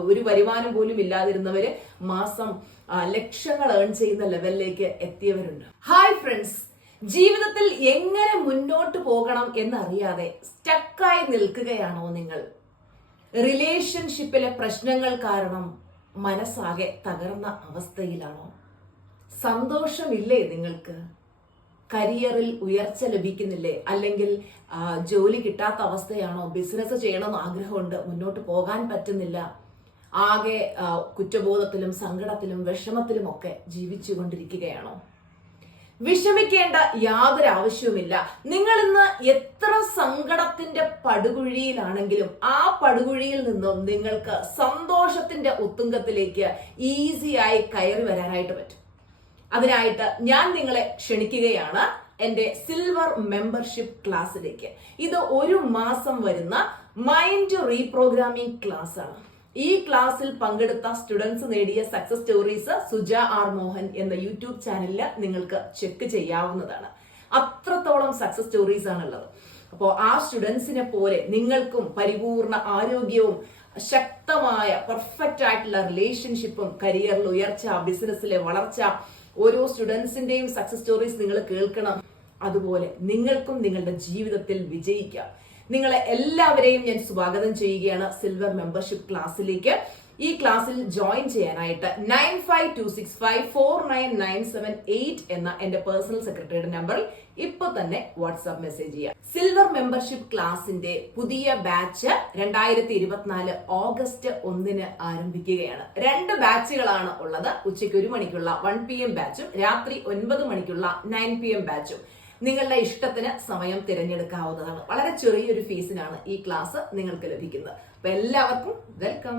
ഒരു വരുമാനം പോലും ഇല്ലാതിരുന്നവര് മാസം ലക്ഷങ്ങൾ ഏൺ ചെയ്യുന്ന ലെവലിലേക്ക് എത്തിയവരുണ്ട്. ഹായ് ഫ്രണ്ട്സ്, ജീവിതത്തിൽ എങ്ങനെ മുന്നോട്ട് പോകണം എന്നറിയാതെ സ്റ്റക്കായി നിൽക്കുകയാണോ നിങ്ങൾ? റിലേഷൻഷിപ്പിലെ പ്രശ്നങ്ങൾ കാരണം മനസ്സാകെ തകർന്ന അവസ്ഥയിലാണോ? സന്തോഷമില്ലേ നിങ്ങൾക്ക്? കരിയറിൽ ഉയർച്ച ലഭിക്കുന്നില്ലേ? അല്ലെങ്കിൽ ജോലി കിട്ടാത്ത അവസ്ഥയാണോ? ബിസിനസ് ചെയ്യണമെന്ന് ആഗ്രഹമുണ്ട്, മുന്നോട്ട് പോകാൻ പറ്റുന്നില്ല. ആകെ കുറ്റബോധത്തിലും സങ്കടത്തിലും വിഷമത്തിലും ഒക്കെ ജീവിച്ചു കൊണ്ടിരിക്കുകയാണോ? വിഷമിക്കേണ്ട യാതൊരു ആവശ്യവുമില്ല. നിങ്ങൾ ഇന്ന് എത്ര സങ്കടത്തിന്റെ പടുകുഴിയിലാണെങ്കിലും ആ പടുകുഴിയിൽ നിന്നും നിങ്ങൾക്ക് സന്തോഷത്തിന്റെ ഉത്തുംഗത്തിലേക്ക് ഈസിയായി കയറി വരാനായിട്ട് പറ്റും. അതിനായിട്ട് ഞാൻ നിങ്ങളെ ക്ഷണിക്കുകയാണ് എന്റെ സിൽവർ മെമ്പർഷിപ്പ് ക്ലാസ്സിലേക്ക്. ഇത് 1 മാസം വരുന്ന മൈൻഡ് റീപ്രോഗ്രാമിംഗ് ക്ലാസ് ആണ്. ഈ ക്ലാസ്സിൽ പങ്കെടുത്ത സ്റ്റുഡൻസ് നേടിയ success stories Suja R Mohan എന്ന യൂട്യൂബ് ചാനലിൽ നിങ്ങൾക്ക് ചെക്ക് ചെയ്യാവുന്നതാണ്. അത്രത്തോളം സക്സസ് സ്റ്റോറീസ് ആണുള്ളത്. അപ്പോൾ ആ സ്റ്റുഡൻസിനെ പോലെ നിങ്ങൾക്കും പരിപൂർണ ആരോഗ്യവും ശക്തമായ പെർഫെക്റ്റ് ആയിട്ടുള്ള റിലേഷൻഷിപ്പും കരിയറിൽ ഉയർച്ച, ബിസിനസ്സിലെ വളർച്ച, ഓരോ സ്റ്റുഡൻസിന്റെയും സക്സസ് സ്റ്റോറീസ് നിങ്ങൾ കേൾക്കണം. അതുപോലെ നിങ്ങൾക്കും നിങ്ങളുടെ ജീവിതത്തിൽ വിജയിക്കാം. നിങ്ങളെ എല്ലാവരെയും ഞാൻ സ്വാഗതം ചെയ്യുകയാണ് സിൽവർ മെമ്പർഷിപ്പ് ക്ലാസ്സിലേക്ക്. ഈ ക്ലാസ്സിൽ ജോയിൻ ചെയ്യാനായിട്ട് 9526549978 എന്ന എന്റെ പേഴ്സണൽ സെക്രട്ടറിയുടെ നമ്പറിൽ ഇപ്പൊ തന്നെ വാട്സ്ആപ്പ് മെസ്സേജ് ചെയ്യാം. സിൽവർ മെമ്പർഷിപ്പ് ക്ലാസിന്റെ പുതിയ ബാച്ച് 2024 ഓഗസ്റ്റ് 1 ആരംഭിക്കുകയാണ്. 2 ബാച്ചുകളാണ് ഉള്ളത്. ഉച്ചയ്ക്ക് 1 മണിക്കുള്ള 1 PM ബാച്ചും രാത്രി 9 മണിക്കുള്ള 9 PM ബാച്ചും. നിങ്ങളുടെ ഇഷ്ടത്തിന് സമയം തിരഞ്ഞെടുക്കാവുന്നതാണ്. വളരെ ചെറിയൊരു ഫീസിനാണ് ഈ ക്ലാസ് നിങ്ങൾക്ക് ലഭിക്കുന്നത്. അപ്പൊ എല്ലാവർക്കും വെൽക്കം.